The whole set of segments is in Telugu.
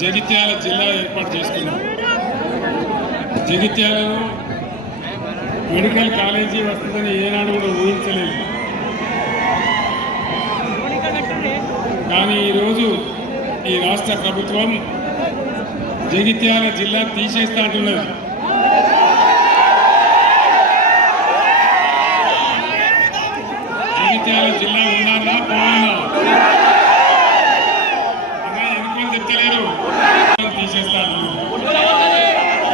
జగిత్యాల జిల్లా ఏర్పాటు చేసుకున్నాం జగిత్యాలలో మెడికల్ కాలేజీ వస్తుందని ఏనాడు కూడా ఊహించలేదు. కానీ ఈరోజు ఈ రాష్ట్ర ప్రభుత్వం జగిత్యాల జిల్లా తీసేస్తా అంటున్నది. జగిత్యాల జిల్లా ఉండాలా పోవాలా అలా ఎన్నికలు చెప్తలేరు తీసేస్తాను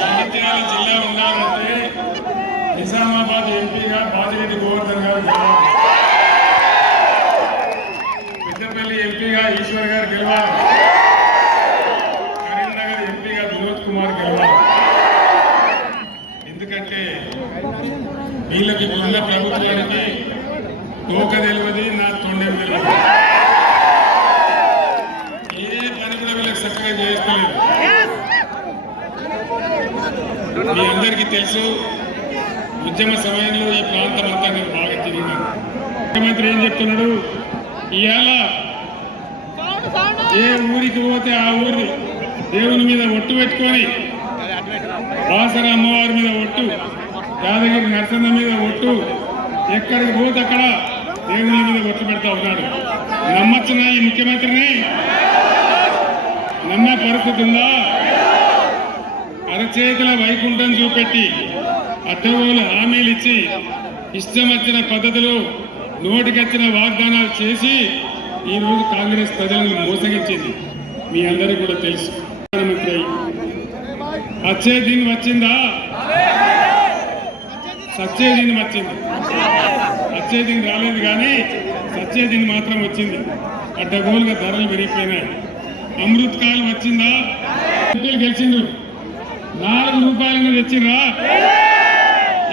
జగిత్యాల జిల్లా ఉండాలంటే నిజామాబాద్ ఎంపీగా బాజిరెడ్డి గోవర్ధన్ గారు గెలవాలి పెద్దపల్లి ఎంపీగా ఈశ్వర్ గారు గెలవాలి. కరీంనగర్ ఎంపీగా వినోద్ కుమార్ గెలవాలి. ఎందుకంటే వీళ్ళకి ఉన్న ప్రభుత్వానికి తోక తెలియదు నా తొండెం తెలియదు. ఏ పని కూడా వీళ్ళకి చక్కగా చేస్తలేదు మీ అందరికీ తెలుసు ఉద్యమ సమయంలో ఈ ప్రాంతం అంతా నేను బాగా తిరిగినాను. ముఖ్యమంత్రి ఏం చెప్తున్నాడు? ఇవాళ ఏ ఊరికి పోతే ఆ ఊరి దేవుని మీద ఒట్టు పెట్టుకొని బాసర అమ్మవారి మీద ఒట్టు యాదగిరి నరసన్న మీద ఒట్టు ఎక్కడికి పోతే అక్కడ దేవుని మీద ఒట్టు పెడతా ఉన్నాడు. నమ్మచ్చునా ఈ ముఖ్యమంత్రిని? నమ్మే పరిస్థితి ఉందా? అరచేతుల వైకుంఠం చూపెట్టి అడ్డగోలు హామీలు ఇచ్చి ఇష్టం వచ్చిన పద్ధతిలో నోటికొచ్చిన వాగ్దానాలు చేసి ఈరోజు కాంగ్రెస్ ప్రజలను మోసగించింది. మీ అందరికీ కూడా తెలుసు. ప్రధానమంత్రి వచ్చే దీని వచ్చిందా? సచ్చే దీని వచ్చింది. వచ్చే దీని రాలేదు కానీ సచ్చే దీని మాత్రం వచ్చింది. అడ్డగోలుగా ధరలు పెరిగిపోయినాయి. అమృత్ కాలం వచ్చిందా? రూపాయలు గెలిచిండ్రు. నాలుగు రూపాయలను తెచ్చిండ్రా?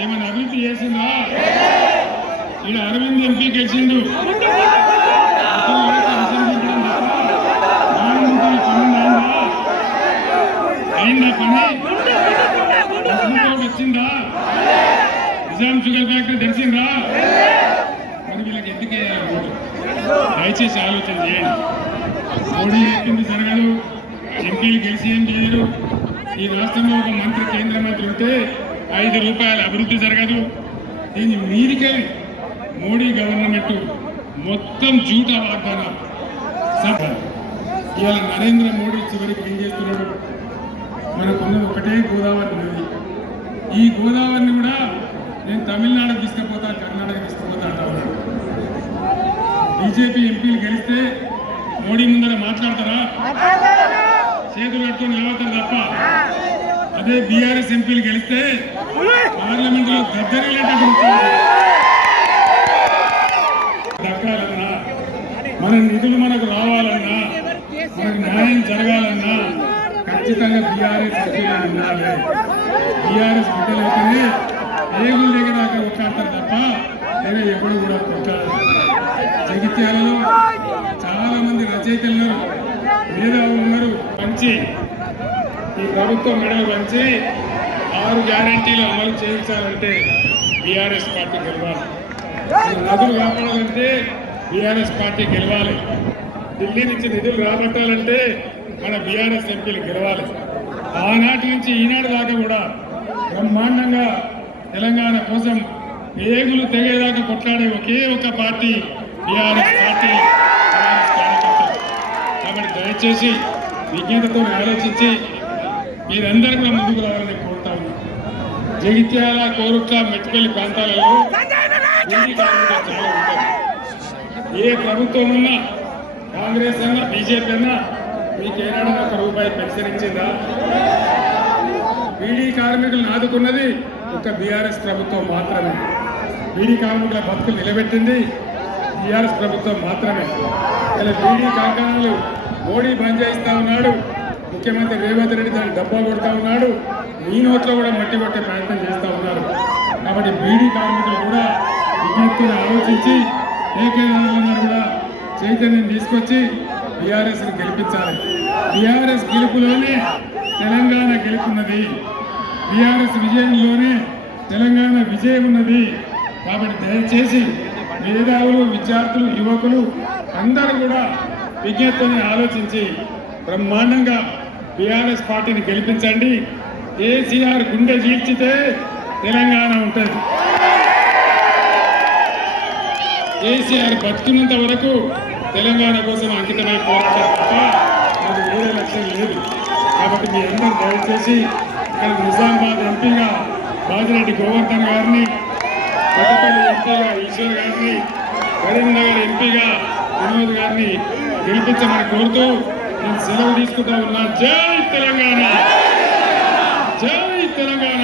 ఏమైనా అభివృద్ధి చేసిందా ఈడ అరవింద్ ఎంపీ గెలిచిండు. అయిందా పని వచ్చిందా? నిజాం షుగర్ ఫ్యాక్టరీ తెలిసిందా మరి వీళ్ళకి ఎందుకు ఓటు? దయచేసి ఆలోచన చేయండి. మోడీ చెప్పింది జరగదు. ఎంపీలు గెలిచి ఏం చేయరు ఈ రాష్ట్రంలో ఒక మంత్రి కేంద్ర మంత్రి ఉంటే ఐదు రూపాయల అభివృద్ధి జరగదు. దీన్ని మీరికే మోడీ గవర్నమెంట్ మొత్తం జూట వాగ్దానాలు సభ ఇవాళ నరేంద్ర మోడీ చివరికి ఏం చేస్తున్నాడు? మనకున్న ఒకటే గోదావరి నది. ఈ గోదావరిని కూడా నేను తమిళనాడుకి తీసుకుపోతా కర్ణాటక తీసుకుపోతా అంటా బీజేపీ ఎంపీలు గెలిస్తే మోడీ ముందర మాట్లాడతారా? చేతులు కట్టుకొని నిలబడతారు తప్ప. అదే బీఆర్ఎస్ ఎంపీలు గెలిస్తే పార్లమెంట్లో గద్దరిల్లేటట్టు మన నిధులు మనకు రావాలన్నా మనకు న్యాయం జరగాలన్నా ఖచ్చితంగా బీఆర్ఎస్ ఎంపీలు ఉండాలి. బీఆర్ఎస్ బిడ్డలు ఏగుల దగ్గర అక్కడ కొట్లాడతారు తప్ప నేను ఎప్పుడు కూడా కొట్లాడరు జగిత్యాలలో చాలా మంది రచయితలు మేధావులు ఉన్నారు. మంచి ఈ ప్రభుత్వం మెడలు మంచి ఆరు గ్యారంటీలు అమలు చేయించాలంటే బీఆర్ఎస్ పార్టీ గెలవాలి. నదులు కాపాడాలంటే బీఆర్ఎస్ పార్టీ గెలవాలి. ఢిల్లీ నుంచి నిధులు రాబట్టాలంటే మన బీఆర్ఎస్ ఎంపీలు గెలవాలి. ఆనాటి నుంచి ఈనాడు దాకా కూడా బ్రహ్మాండంగా తెలంగాణ కోసం ఏగులు తెగేదాకా కొట్లాడే ఒకే ఒక పార్టీ బీఆర్ఎస్ పార్టీ కాబట్టి దయచేసి విజ్ఞతతో ఆలోచించి మీరందరూ కూడా ముందుకు రావాలని కోరుతా ఉన్నాను జగిత్యాల కోరుట్ల మెట్టుపల్లి ప్రాంతాలలో చాలా ఉంటారు ఏ ప్రభుత్వం ఉన్నా కాంగ్రెస్ అన్నా బీజేపీ అన్నా మీకు ఏనాడు ఒక రూపాయి పెన్షన్ ఇచ్చిందా? బీడీ కార్మికులను ఆదుకున్నది ఒక బీఆర్ఎస్ ప్రభుత్వం మాత్రమే. బీడీ కార్మికుల బతుకులు నిలబెట్టింది బీఆర్ఎస్ ప్రభుత్వం మాత్రమే. ఇలా బీడీ కార్ఖానాలు మోడీ బంద్ చేయిస్తా ఉన్నాడు. ముఖ్యమంత్రి రేవంత్ రెడ్డి దాన్ని డబ్బా కొడతా ఉన్నాడు. ఈ నోట్లో కూడా మట్టి కొట్టే ప్రయత్నం చేస్తూ ఉన్నారు. కాబట్టి బీడీ కార్మికులు కూడా విజ్ఞప్తిని ఆలోచించి ఏకేంద్రంలో కూడా చైతన్యం తీసుకొచ్చి బీఆర్ఎస్ గెలిపించాలి. బీఆర్ఎస్ గెలుపులోనే తెలంగాణ గెలుపున్నది. బీఆర్ఎస్ విజయంలోనే తెలంగాణ విజయం ఉన్నది. కాబట్టి దయచేసి మేధావులు విద్యార్థులు యువకులు అందరూ కూడా విజ్ఞప్తిని ఆలోచించి బ్రహ్మాండంగా బీఆర్ఎస్ పార్టీని గెలిపించండి. కేసీఆర్ గుండె చీల్చితే తెలంగాణ ఉంటుంది. కేసీఆర్ బతుకున్నంత వరకు తెలంగాణ కోసం అంకితమై పోరాటం తప్ప అది వేరే లక్ష్యం లేదు. కాబట్టి మీ అందరూ దయచేసి ఇక్కడ నిజామాబాద్ ఎంపీగా బాజిరెడ్డి గోవర్ధన్ గారిని కొత్తపల్లి ఎంపీగా ఈశ్వర్ గారిని కరీంనగర్ ఎంపీగా వినోద్ గారిని గెలిపించమని కోరుతూ నేను సెలవు తీసుకుంటా ఉన్నా. జై తెలంగాణ! జై తెలంగాణ!